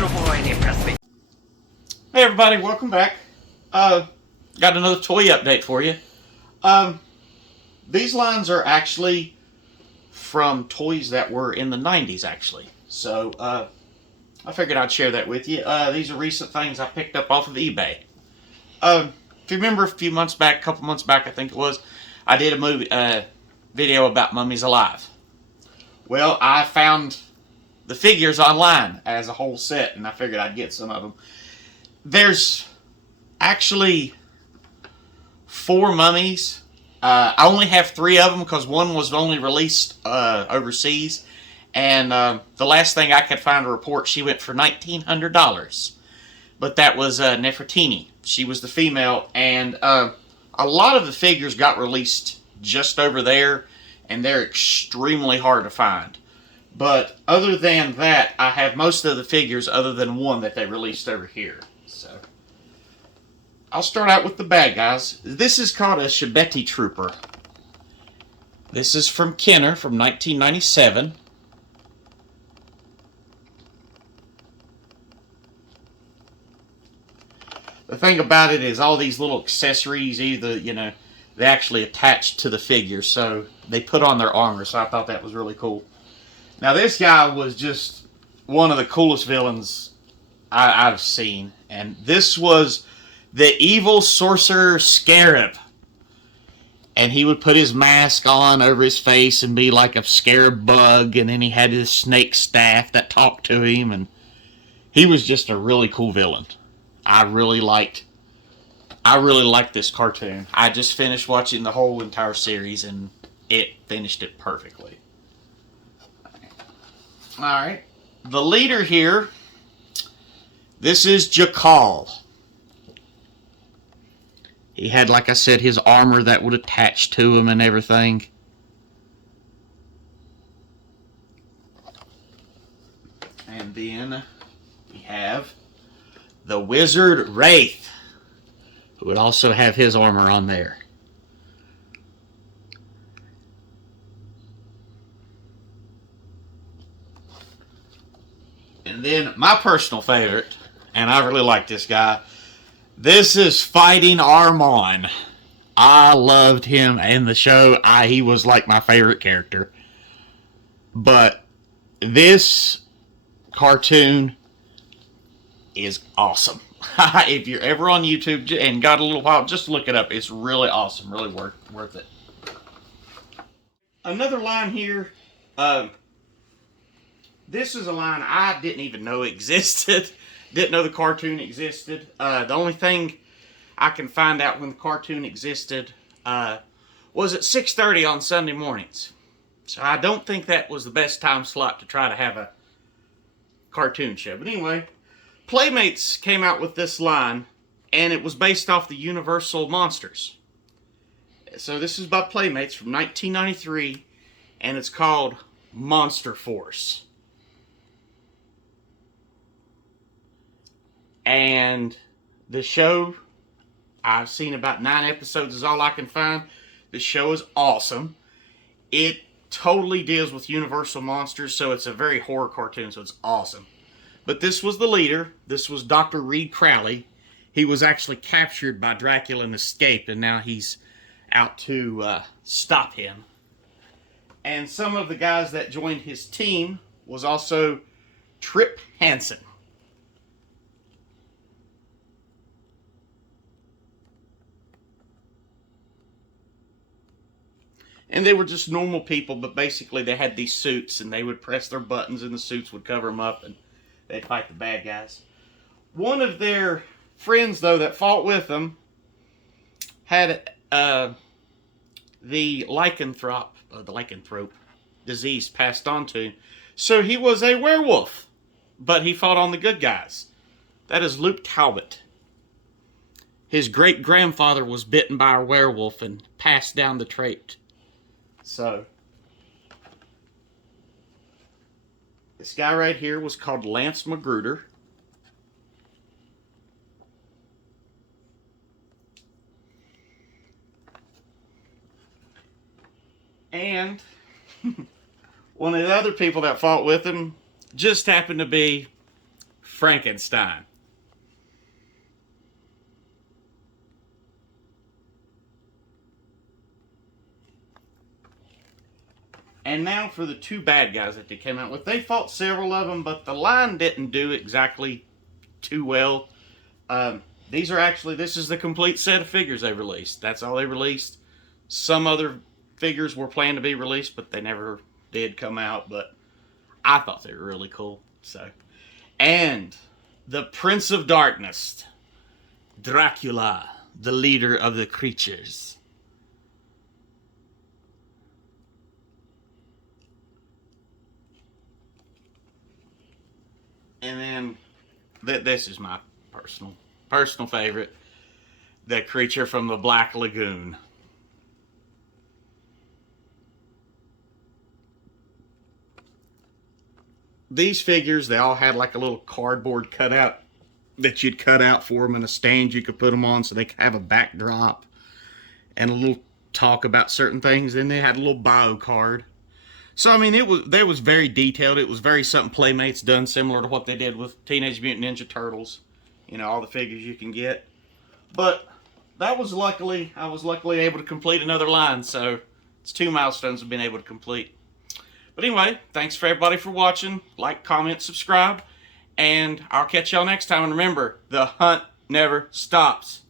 little boy and impress me. Hey everybody, welcome back. Got another toy update for you. These lines are actually from toys that were in the 90s, actually. So, I figured I'd share that with you. These are recent things I picked up off of eBay. If you remember a few months back, a couple months back I think it was, I did a video about Mummies Alive. Well, I found the figures online as a whole set, and I figured I'd get some of them. There's actually 4 mummies. I only have 3 of them because one was only released overseas. And the last thing I could find a report, she went for $1,900. But that was Nefertiti. She was the female. And a lot of the figures got released just over there. And they're extremely hard to find. But other than that, I have most of the figures other than one that they released over here. So I'll start out with the bad guys. This is called a Shibeti Trooper. This is from Kenner from 1997. The thing about it is all these little accessories, either, they actually attach to the figure, so they put on their armor, so I thought that was really cool. Now this guy was just one of the coolest villains I've seen, and this was the evil Sorcerer Scarab. And he would put his mask on over his face and be like a scarab bug, and then he had his snake staff that talked to him, and he was just a really cool villain. I really liked this cartoon. I just finished watching the whole entire series, and it finished it perfectly. Alright. The leader here, this is Jakal. He had, like I said, his armor that would attach to him and everything. And then we have the Wizard Wraith, who would also have his armor on there. And then my personal favorite, and I really like this guy, this is Fighting Armon. I loved him in the show. He was like my favorite character. But this cartoon is awesome. If you're ever on YouTube and got a little while, just look it up. It's really awesome. Really worth it. Another line here. This is a line I didn't even know existed. Didn't know the cartoon existed. The only thing I can find out when the cartoon existed was at 6:30 on Sunday mornings. So I don't think that was the best time slot to try to have a cartoon show. But anyway, Playmates came out with this line, and it was based off the Universal Monsters. So this is by Playmates from 1993, and it's called Monster Force. And the show, I've seen about 9 episodes is all I can find. The show is awesome. It totally deals with Universal Monsters, so it's a very horror cartoon, so it's awesome. But this was the leader. This was Dr. Reed Crowley. He was actually captured by Dracula and escaped, and now he's out to stop him. And some of the guys that joined his team was also Trip Hansen. And they were just normal people, but basically they had these suits, and they would press their buttons, and the suits would cover them up, and they'd fight the bad guys. One of their friends, though, that fought with them had the lycanthrope disease passed on to him. So he was a werewolf, but he fought on the good guys. That is Luke Talbot. His great-grandfather was bitten by a werewolf and passed down the trait. So, this guy right here was called Lance Magruder. And one of the other people that fought with him just happened to be Frankenstein. And now for the two bad guys that they came out with. They fought several of them, but the line didn't do exactly too well. These are actually, this is the complete set of figures they released. That's all they released. Some other figures were planned to be released, but they never did come out. But I thought they were really cool. So, and the Prince of Darkness, Dracula, the leader of the creatures. And then, this is my personal favorite. The creature from the Black Lagoon. These figures, they all had like a little cardboard cutout that you'd cut out for them and a stand you could put them on so they could have a backdrop and a little talk about certain things. Then they had a little bio card. So, I mean, that was very detailed. It was very something Playmates done, similar to what they did with Teenage Mutant Ninja Turtles. You know, all the figures you can get. But I was luckily able to complete another line. So, it's 2 milestones I've been able to complete. But anyway, thanks for everybody for watching. Like, comment, subscribe. And I'll catch y'all next time. And remember, the hunt never stops.